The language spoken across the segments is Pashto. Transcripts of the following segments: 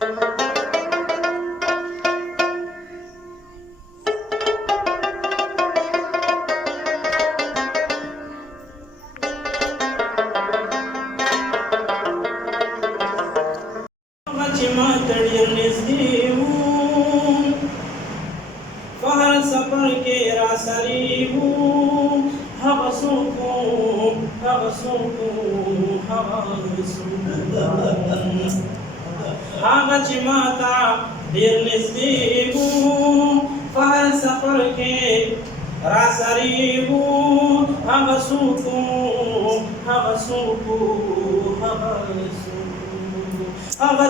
فهر سفر کے راسری ہوں هغه چې ماته ډېر نږدې وو په هر سفر کې راسري وو هغه څوک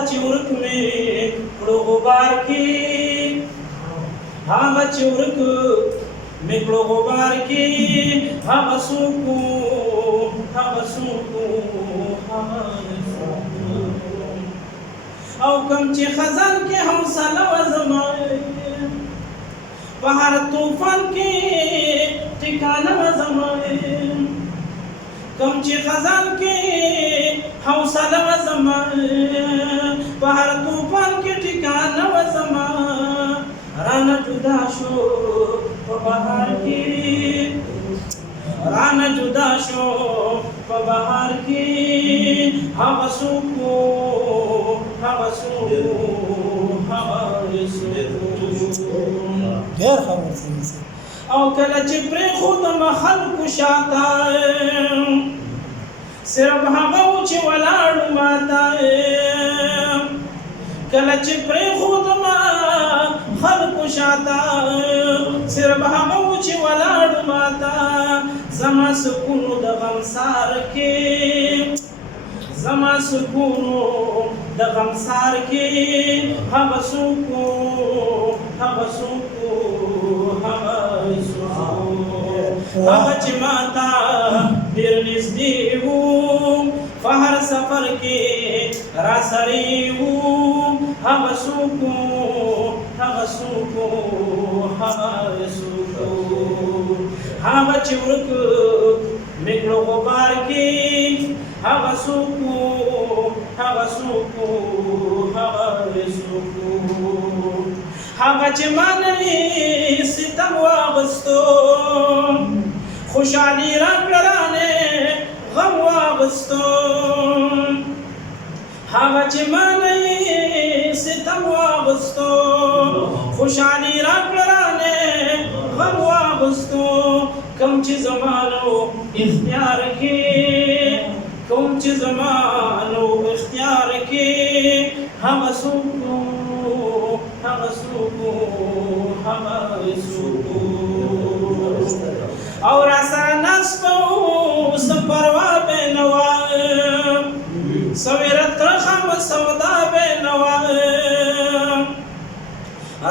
چې ورک مې کړو غبار کې هغه چې ورک مې کړو غبار کې هغه څوک او کم چې خزان کې حوصله و زما په هر طوفان کې ټکانه و زما کم چې خزان کې حوصله و زما په هر طوفان کې ټکانه و زما رانه جدا شو په بهار کې رانه جدا شو په بهار کې هغه څوک غیر خبر او کله چې پرې خودم خلکو شاته صرف هغه و چې ولاړو ماته کله چې پرې خودم خلکو شاته صرف هغه و چې ولاړو ماته زما سکون د غمسار کې زما سکون د غمسار کې هغه څوک هغه چې ماته ډېر نږدې وو په هر سفر کې راسري وو هغه څوک هغه چې ورک مې کړو غبار کې هغه څوک هغه چې ما نوي ستم واغستو خوشحالي راکړه رانه غم واغستو هغه چې ما نوي ستم واغستو خوشحالي راکړه رانه غم واغستو کم چې زمانو اختیار کې کوم چې زمانو اختیار کې هغه څوک او راسره ناست به و څه پروا به نه وه سویره ترخه به سودا به نه وه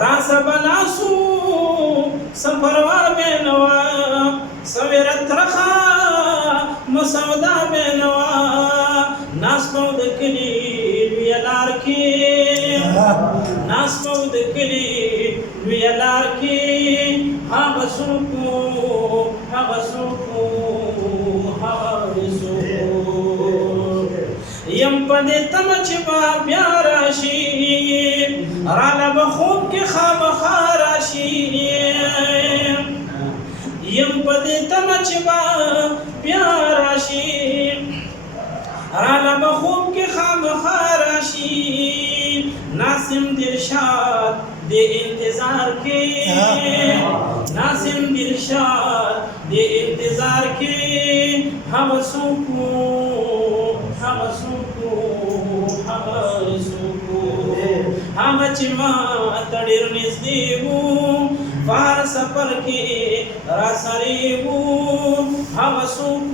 راسره به ناست و څه پروا به نه وه سویره ترخه مسودا به نه وه ناست به و د کلي لویه لار کې ناست به و د کلي لویه لار کې هغه څوک یم په دې تمه چې به بیا راشي راله به خوب کې خامخا راشي یم په دې تمه چې به بیا راشي راله به خوب کې خامخا راشي ناصم دلشاد د انتظار کې ناصم دلشاد د انتظار کې هغه څوک هغه چې ما ته ډېر نږدې وو په هر سفر کې راسري وو هغه څوک